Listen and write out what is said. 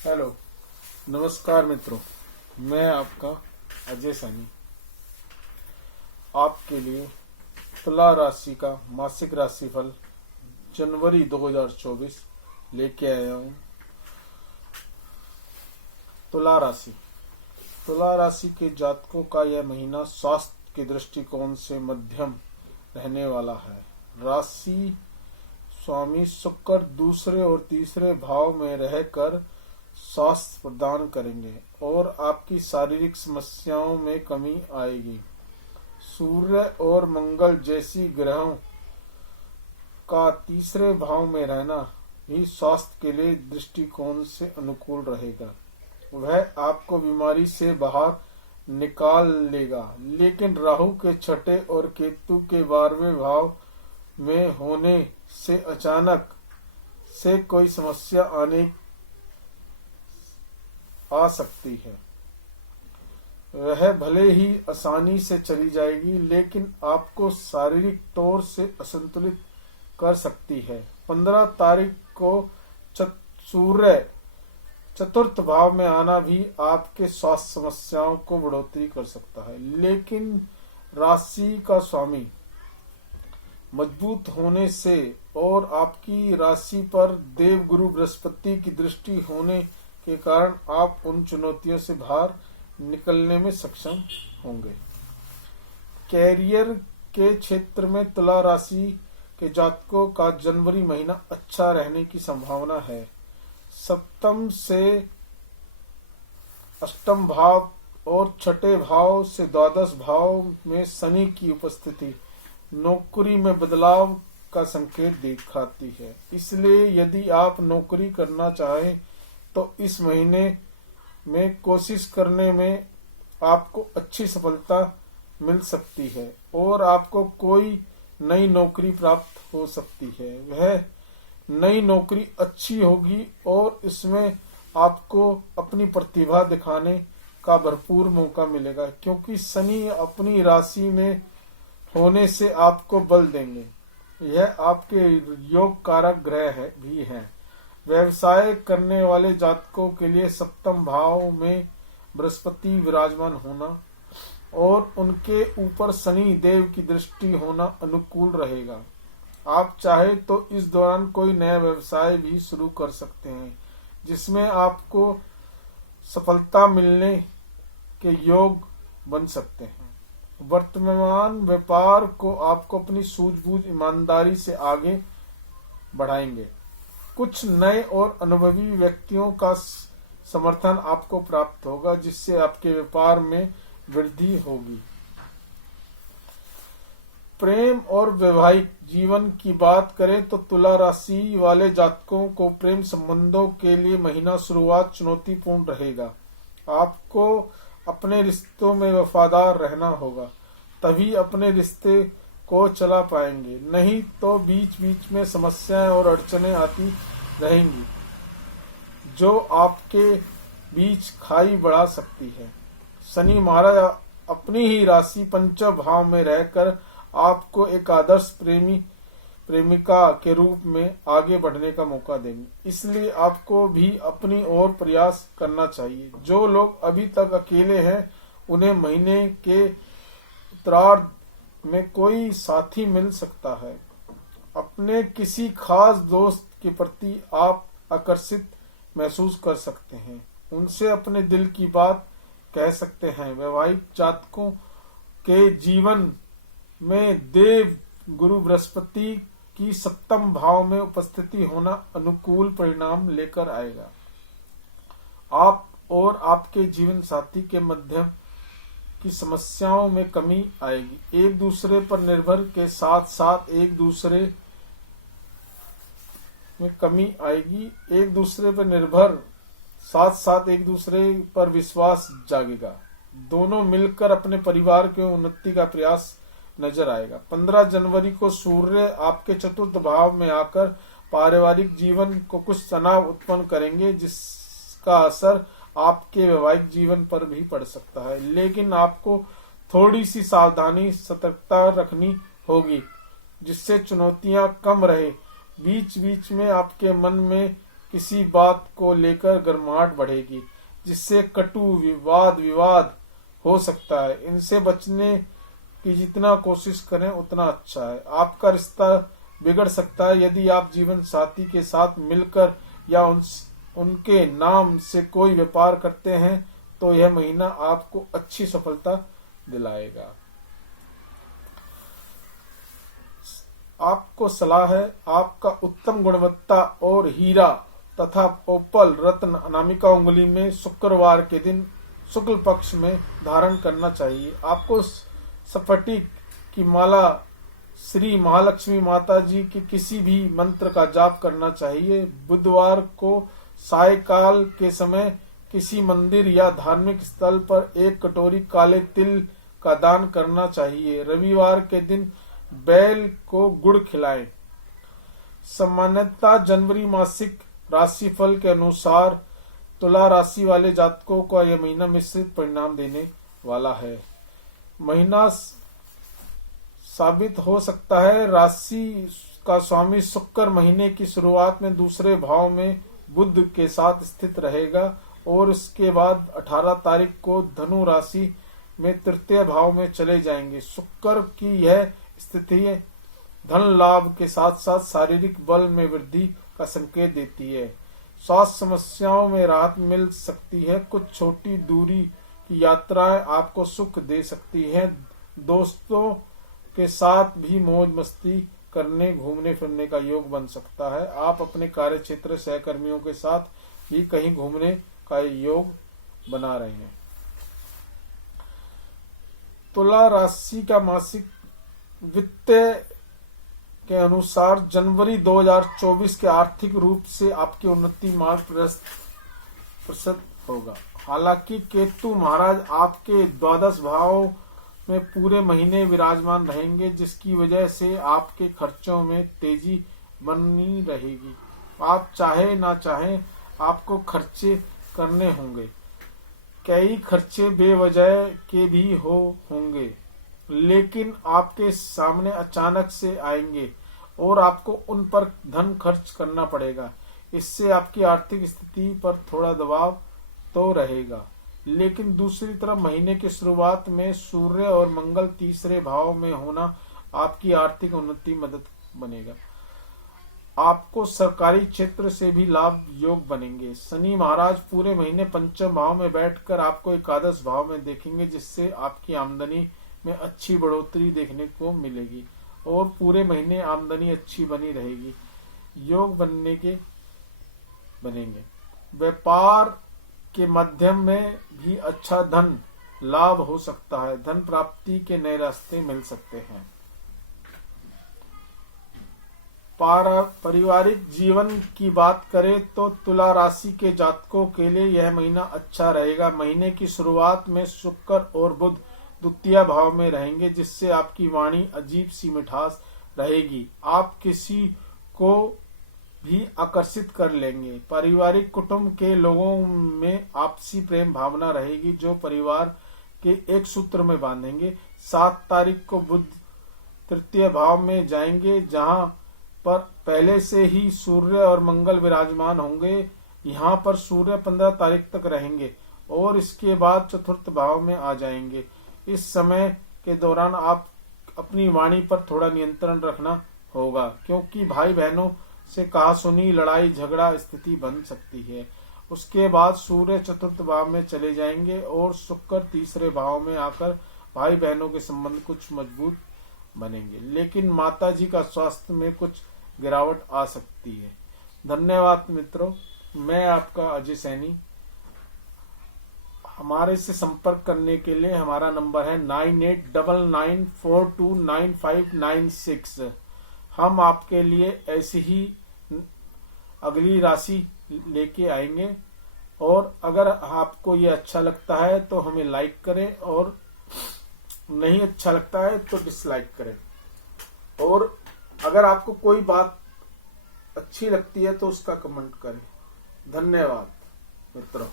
Hello, नमस्कार मित्रों। मैं आपका अजय सैनी आपके लिए तुला राशि का मासिक राशिफल जनवरी 2024 लेके आया हूँ। तुला राशि के जातकों का यह महीना स्वास्थ्य के दृष्टिकोण से मध्यम रहने वाला है। राशि स्वामी शुक्र दूसरे और तीसरे भाव में रहकर स्वास्थ्य प्रदान करेंगे और आपकी शारीरिक समस्याओं में कमी आएगी। सूर्य और मंगल जैसी ग्रहों का तीसरे भाव में रहना भी स्वास्थ्य के लिए दृष्टिकोण से अनुकूल रहेगा। वह आपको बीमारी से बाहर निकाल लेगा, लेकिन राहु के छठे और केतु के 12वें भाव में होने से अचानक से कोई समस्या आ सकती है। वह भले ही आसानी से चली जाएगी, लेकिन आपको शारीरिक तौर से असंतुलित कर सकती है। 15 तारीख को सूर्य चतुर्थ भाव में आना भी आपके स्वास्थ्य समस्याओं को बढ़ोतरी कर सकता है, लेकिन राशि का स्वामी मजबूत होने से और आपकी राशि पर देवगुरु बृहस्पति की दृष्टि होने के कारण आप उन चुनौतियों से बाहर निकलने में सक्षम होंगे। कैरियर के क्षेत्र में तुला राशि के जातकों का जनवरी महीना अच्छा रहने की संभावना है। सप्तम से अष्टम भाव और छठे भाव से द्वादश भाव में शनि की उपस्थिति नौकरी में बदलाव का संकेत दिखाती है। इसलिए यदि आप नौकरी करना चाहें तो इस महीने में कोशिश करने में आपको अच्छी सफलता मिल सकती है और आपको कोई नई नौकरी प्राप्त हो सकती है। वह नई नौकरी अच्छी होगी और इसमें आपको अपनी प्रतिभा दिखाने का भरपूर मौका मिलेगा, क्योंकि शनि अपनी राशि में होने से आपको बल देंगे। यह आपके योग कारक ग्रह भी हैं। व्यवसाय करने वाले जातकों के लिए सप्तम भाव में बृहस्पति विराजमान होना और उनके ऊपर शनि देव की दृष्टि होना अनुकूल रहेगा। आप चाहे तो इस दौरान कोई नया व्यवसाय भी शुरू कर सकते हैं, जिसमें आपको सफलता मिलने के योग बन सकते हैं। वर्तमान व्यापार को आपको अपनी सूझबूझ ईमानदारी से आगे बढ़ाएंगे। कुछ नए और अनुभवी व्यक्तियों का समर्थन आपको प्राप्त होगा, जिससे आपके व्यापार में वृद्धि होगी। प्रेम और वैवाहिक जीवन की बात करें तो तुला राशि वाले जातकों को प्रेम संबंधों के लिए महीना शुरुआत चुनौतीपूर्ण रहेगा। आपको अपने रिश्तों में वफादार रहना होगा, तभी अपने रिश्ते को चला पाएंगे, नहीं तो बीच बीच में समस्याएं और अड़चनें आती रहेंगी जो आपके बीच खाई बढ़ा सकती है। शनि महाराज अपनी ही राशि पंचम भाव में रहकर आपको एक आदर्श प्रेमिका के रूप में आगे बढ़ने का मौका देंगे, इसलिए आपको भी अपनी ओर प्रयास करना चाहिए। जो लोग अभी तक अकेले हैं उन्हें महीने के उत्तरार्ध में कोई साथी मिल सकता है। अपने किसी खास दोस्त के प्रति आप आकर्षित महसूस कर सकते हैं, उनसे अपने दिल की बात कह सकते हैं। वैवाहिक जातकों के जीवन में देव गुरु बृहस्पति की सप्तम भाव में उपस्थिति होना अनुकूल परिणाम लेकर आएगा। आप और आपके जीवन साथी के मध्य की समस्याओं में कमी आएगी। एक दूसरे पर निर्भर के साथ साथ एक दूसरे में कमी आएगी। एक दूसरे पर निर्भर साथ साथ एक दूसरे पर विश्वास जागेगा। दोनों मिलकर अपने परिवार के उन्नति का प्रयास नजर आएगा। 15 जनवरी को सूर्य आपके चतुर्थ भाव में आकर पारिवारिक जीवन को कुछ तनाव उत्पन्न करेंगे, जिसका असर आपके वैवाहिक जीवन पर भी पड़ सकता है, लेकिन आपको थोड़ी सी सावधानी सतर्कता रखनी होगी, जिससे चुनौतियां कम रहे। बीच बीच में आपके मन में किसी बात को लेकर गर्माहट बढ़ेगी, जिससे कटु विवाद हो सकता है। इनसे बचने की जितना कोशिश करें उतना अच्छा है। आपका रिश्ता बिगड़ सकता है यदि आप जीवन साथी के साथ मिलकर या उनके नाम से कोई व्यापार करते हैं, तो यह महीना आपको अच्छी सफलता दिलाएगा। आपको सलाह है, आपका उत्तम गुणवत्ता और हीरा तथा ओपल रत्न अनामिका उंगली में शुक्रवार के दिन शुक्ल पक्ष में धारण करना चाहिए। आपको स्फटिक की माला श्री महालक्ष्मी माता जी के किसी भी मंत्र का जाप करना चाहिए। बुधवार को सायकाल के समय किसी मंदिर या धार्मिक स्थल पर 1 कटोरी काले तिल का दान करना चाहिए। रविवार के दिन बैल को गुड़ खिलाएं। सामान्यतः जनवरी मासिक राशिफल के अनुसार तुला राशि वाले जातकों का यह महीना मिश्रित परिणाम देने वाला है। महीना साबित हो सकता है। राशि का स्वामी शुक्र महीने की शुरुआत में दूसरे भाव में बुध के साथ स्थित रहेगा और इसके बाद 18 तारीख को धनु राशि में तृतीय भाव में चले जाएंगे। शुक्र की यह स्थिति धन लाभ के साथ साथ शारीरिक बल में वृद्धि का संकेत देती है। स्वास्थ्य समस्याओं में राहत मिल सकती है। कुछ छोटी दूरी की यात्राएं आपको सुख दे सकती हैं। दोस्तों के साथ भी मौज मस्ती करने घूमने फिरने का योग बन सकता है। आप अपने कार्य क्षेत्र सहकर्मियों के साथ भी कहीं घूमने का योग बना रहे हैं। तुला राशि का मासिक वित्त के अनुसार जनवरी 2024 के आर्थिक रूप से आपकी उन्नति मार्ग प्रशस्त होगा। हालांकि केतु महाराज आपके द्वादश भाव में पूरे महीने विराजमान रहेंगे, जिसकी वजह से आपके खर्चों में तेजी बनी रहेगी। आप चाहे ना चाहे आपको खर्चे करने होंगे। कई खर्चे बेवजह के भी होंगे, लेकिन आपके सामने अचानक से आएंगे और आपको उन पर धन खर्च करना पड़ेगा। इससे आपकी आर्थिक स्थिति पर थोड़ा दबाव तो रहेगा, लेकिन दूसरी तरफ महीने की शुरुआत में सूर्य और मंगल तीसरे भाव में होना आपकी आर्थिक उन्नति मदद बनेगा। आपको सरकारी क्षेत्र से भी लाभ योग बनेंगे। शनि महाराज पूरे महीने पंचम भाव में बैठकर आपको एकादश भाव में देखेंगे, जिससे आपकी आमदनी में अच्छी बढ़ोतरी देखने को मिलेगी और पूरे महीने आमदनी अच्छी बनी रहेगी। योग बनेंगे। व्यापार के माध्यम में भी अच्छा धन लाभ हो सकता है। धन प्राप्ति के नए रास्ते मिल सकते हैं। पारिवारिक जीवन की बात करें तो तुला राशि के जातकों के लिए यह महीना अच्छा रहेगा। महीने की शुरुआत में शुक्र और बुध द्वितीय भाव में रहेंगे, जिससे आपकी वाणी अजीब सी मिठास रहेगी। आप किसी को भी आकर्षित कर लेंगे। पारिवारिक कुटुंब के लोगों में आपसी प्रेम भावना रहेगी, जो परिवार के एक सूत्र में बांधेंगे। 7 तारीख को बुध तृतीय भाव में जाएंगे, जहां पर पहले से ही सूर्य और मंगल विराजमान होंगे। यहाँ पर सूर्य 15 तारीख तक रहेंगे और इसके बाद चतुर्थ भाव में आ जाएंगे। इस समय के दौरान आप अपनी वाणी पर थोड़ा नियंत्रण रखना होगा, क्योंकि भाई बहनों से कहासुनी लड़ाई झगड़ा स्थिति बन सकती है। उसके बाद सूर्य चतुर्थ भाव में चले जाएंगे और शुक्र तीसरे भाव में आकर भाई बहनों के संबंध कुछ मजबूत बनेंगे, लेकिन माता जी का स्वास्थ्य में कुछ गिरावट आ सकती है। धन्यवाद मित्रों, मैं आपका अजय सैनी। हमारे से संपर्क करने के लिए हमारा नंबर है 9899429596। हम आपके लिए ऐसी ही अगली राशि लेके आएंगे, और अगर आपको ये अच्छा लगता है तो हमें लाइक करें, और नहीं अच्छा लगता है तो डिसलाइक करें। और अगर आपको कोई बात अच्छी लगती है तो उसका कमेंट करें। धन्यवाद मित्रों।